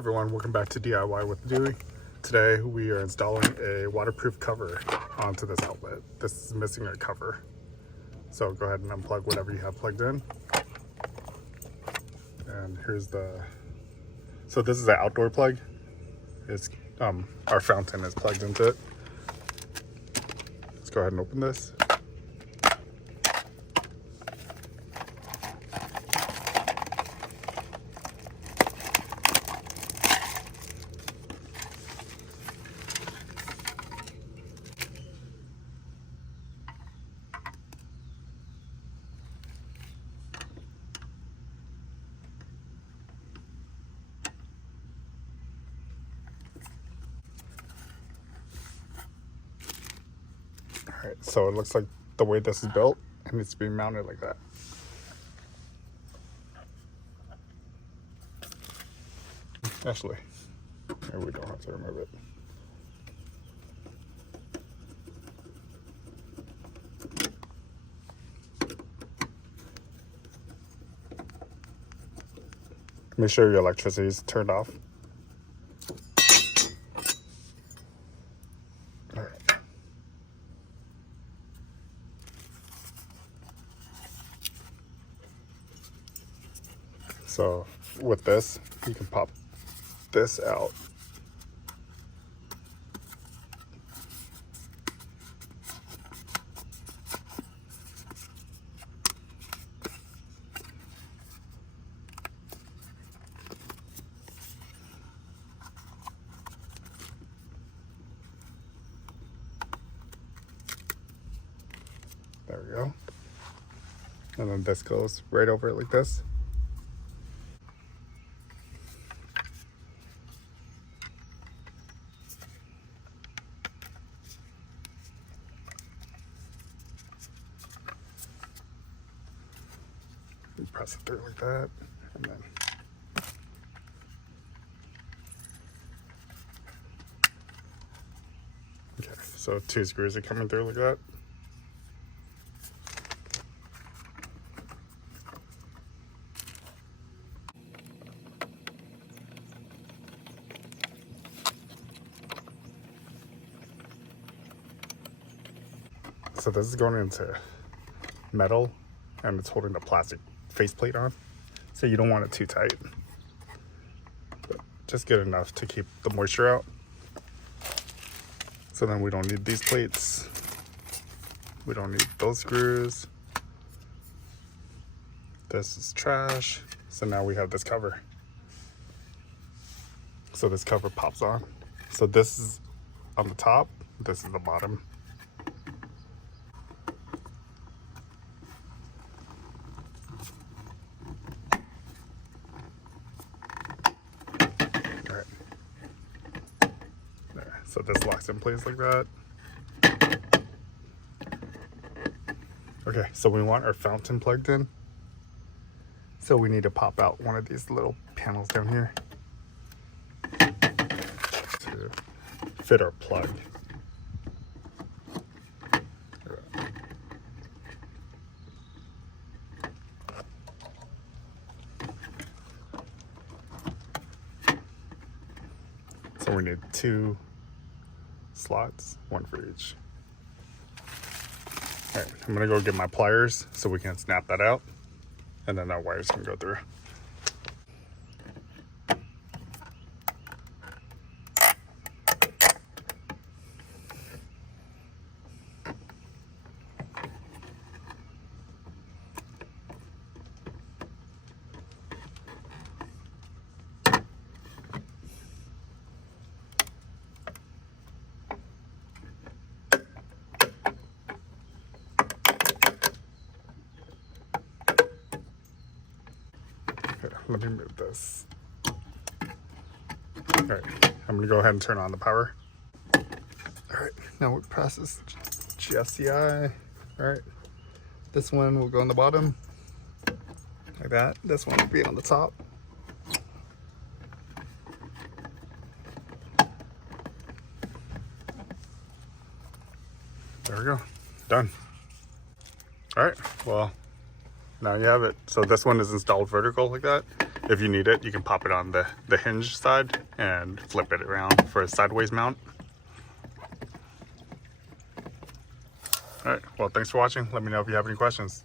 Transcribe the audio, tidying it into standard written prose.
everyone, welcome back to DIY with Dewey. Today we are installing a waterproof cover onto this outlet. This is missing a cover. So go ahead and unplug whatever you have plugged in. And here's so this is an outdoor plug. It's our fountain is plugged into it. Let's go ahead and open this. Alright, so it looks like the way this is built, it needs to be mounted like that. Actually, maybe we don't have to remove it. Make sure your electricity is turned off. So with this, you can pop this out. There we go. And then this goes right over it like this. You press it through like that, and then okay, so 2 screws are coming through like that. So this is going into metal, and it's holding the plastic faceplate on, so you don't want it too tight, but just good enough to keep the moisture out. So then we don't need these plates, we don't need those screws, this is trash. So now we have this cover. So this cover pops on. So this is on the top, this is the bottom. So this locks in place like that. Okay, so we want our fountain plugged in. So we need to pop out one of these little panels down here to fit our plug. So we need 2 slots, 1 for each. All right, I'm gonna go get my pliers so we can snap that out, and then our wires can go through. Let me move this. All right, I'm gonna go ahead and turn on the power. All right, now we press this GFCI. All right, this one will go on the bottom, like that. This one will be on the top. There we go, done. All right, well, now you have it. So this one is installed vertical like that. If you need it, you can pop it on the hinge side and flip it around for a sideways mount. All right, well, thanks for watching. Let me know if you have any questions.